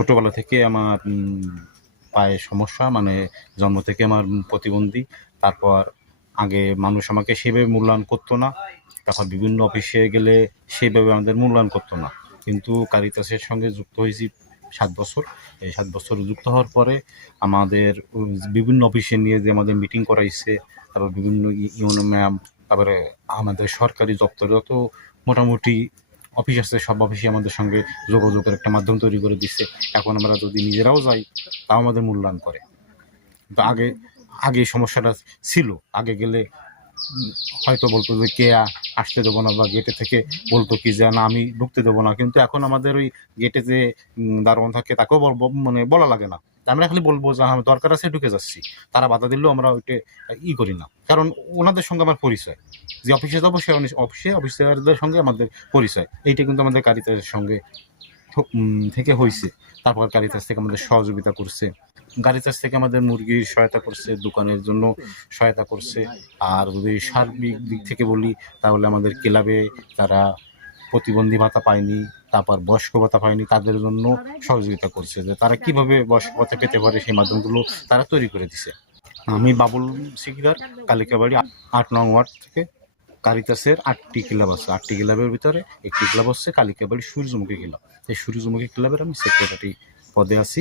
ছোটোবেলা থেকে আমার পায়ে সমস্যা, মানে জন্ম থেকে আমার প্রতিবন্ধী। তারপর আগে মানুষ আমাকে সেভাবে মূল্যায়ন করতো না, তারপর বিভিন্ন অফিসে গেলে সেভাবে আমাদের মূল্যায়ন করতো না। কিন্তু কারিতাসের সঙ্গে যুক্ত হয়েছি 7 বছর। এই 7 বছর যুক্ত হওয়ার পরে আমাদের বিভিন্ন অফিসে নিয়ে যে আমাদের মিটিং করাইছে, তারপর বিভিন্ন ইউনো ম্যাম, তারপরে আমাদের সরকারি দপ্তরে তো মোটামুটি অফিস আছে, সব অফিসে আমাদের সঙ্গে যোগাযোগের একটা মাধ্যম তৈরি করে দিচ্ছে। এখন আমরা যদি নিজেরাও যাই তাও আমাদের মূল্যায়ন করে। কিন্তু আগে আগে এই সমস্যাটা ছিল। আগে গেলে হয়তো বলতো যে কে আসতে দেবো না, বা গেটে থেকে বলতো কি যে না আমি ঢুকতে দেবো না। কিন্তু এখন আমাদের ওই গেটে যে দারোয়ান থাকে তাকেও মানে বলা লাগে না, আমরা খালি বলবো যে হ্যাঁ দরকার আছে ঢুকে যাচ্ছি। তারা বাধা দিলেও আমরা ওইটা করি না, কারণ ওনাদের সঙ্গে আমার পরিচয়। যে অফিসে যাবো সে অফিসারদের সঙ্গে আমাদের পরিচয়। এইটা কিন্তু আমাদের কারিতাসের সঙ্গে থেকে হয়েছে। তারপর কারিতাস থেকে আমাদের সহযোগিতা করছে, কারিতাস থেকে আমাদের মুরগির সহায়তা করছে, দোকানের জন্য সহায়তা করছে। আর যদি সার্বিক দিক থেকে বলি তাহলে আমাদের ক্লাবে যারা প্রতিবন্ধী ভাতা পায়নি, তারপর বয়স্ক ভাতা পায়নি, তাদের জন্য সহযোগিতা করছে, যে তারা কিভাবে বয়স্ক ভাতা পেতে পারে সেই মাধ্যমগুলো তারা তৈরি করে দিছে। আমি বাবুল শিকদার, কালিকাবাড়ি 8 নং ওয়ার্ড থেকে। কারিতাসের 8টি ক্লাব আছে, 8টি ক্লাবের ভিতরে একটি ক্লাব হচ্ছে কালিকাবাড়ি সূর্যমুখী ক্লাব। এই সূর্যমুখী ক্লাবের আমি সেক্রেটারি পদে আছি।